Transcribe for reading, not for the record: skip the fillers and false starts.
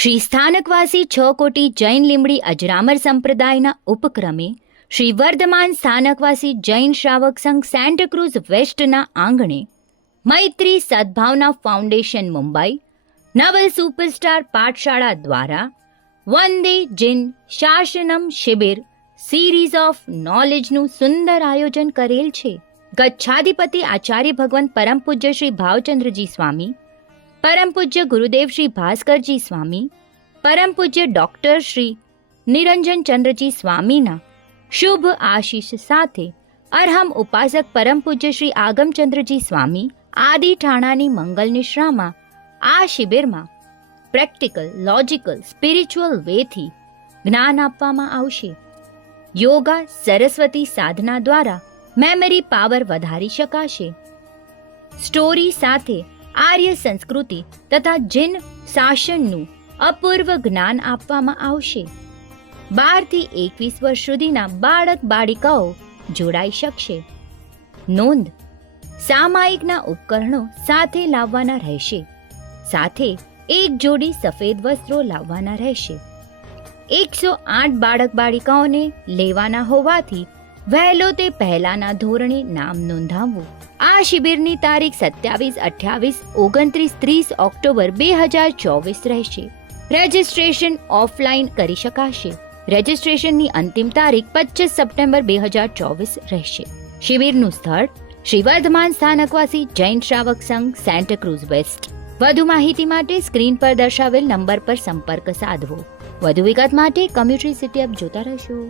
શ્રી સ્થાનકવાસી 6 કોટી જૈન લીંબડી અજરામર સંપ્રદાયના ઉપક્રમે શ્રી વર્ધમાન સ્થાનકવાસી જૈન શ્રાવક સંઘ સેન્ટાક્રુઝ વેસ્ટના આંગણે મૈત્રી સદભાવના ફાઉન્ડેશન મુંબઈ નવલ સુપરસ્ટાર પાઠશાળા દ્વારા વંદે જિન શાસનમ શિબિર સિરીઝ ઓફ નોલેજનું સુંદર આયોજન કરેલ છે. ગચ્છાધિપતિ આચાર્ય ભગવાન પરમ પૂજ્ય શ્રી ભાવચંદ્રજી સ્વામી, પરમ પૂજ્ય ગુરુદેવ શ્રી ભાસ્કરજી સ્વામી, પરમ પૂજ્ય ડૉક્ટર શ્રી નિરંજન ચંદ્રજી સ્વામીના શુભ આશીષ સાથે અરહમ ઉપાસક પરમ પૂજ્ય શ્રી આગમચંદ્રજી સ્વામી આદિ ઠાણાની મંગલ નિશ્રામાં આ શિબિરમાં પ્રેક્ટિકલ, લોજિકલ, સ્પિરિચ્યુઅલ વેથી જ્ઞાન આપવામાં આવશે. યોગા સરસ્વતી સાધના દ્વારા મેમરી પાવર વધારી શકાશે. સ્ટોરી સાથે આર્ય સંસ્કૃતિ તથા જિન શાસનનું અપૂર્વ જ્ઞાન આપવામાં આવશે. 12 થી 21 વર્ષ સુધીના બાળક બાળિકાઓ જોડાઈ શકશે. નોંધ: સામાયિકના ઉપકરણો સાથે લાવવાના રહેશે. સાથે એક જોડી સફેદ વસ્ત્રો લાવવાના રહેશે. 108 બાળક બાળિકાઓને લેવાના હોવાથી વહેલો તે પહેલાના ધોરણે નામ નોંધાવવું. આ શિબિરની તારીખ 27, 28, 29, 30 ઓક્ટોબર 2024 રહેશે. રજિસ્ટ્રેશન ઓફલાઈન કરી શકાશે. રજિસ્ટ્રેશનની અંતિમ તારીખ 25 સપ્ટેમ્બર 2024 રહેશે. શિબિરનું સ્થળ શ્રી વર્ધમાન સ્થાનકવાસી જૈન શ્રાવક સંઘ સેન્ટાક્રુઝ વેસ્ટ. વધુ માહિતી માટે સ્ક્રીન પર દર્શાવેલ નંબર પર સંપર્ક સાધવો. વધુ વિગત માટે કમ્યુનિટી સિટી એપ જોતા રહેશો.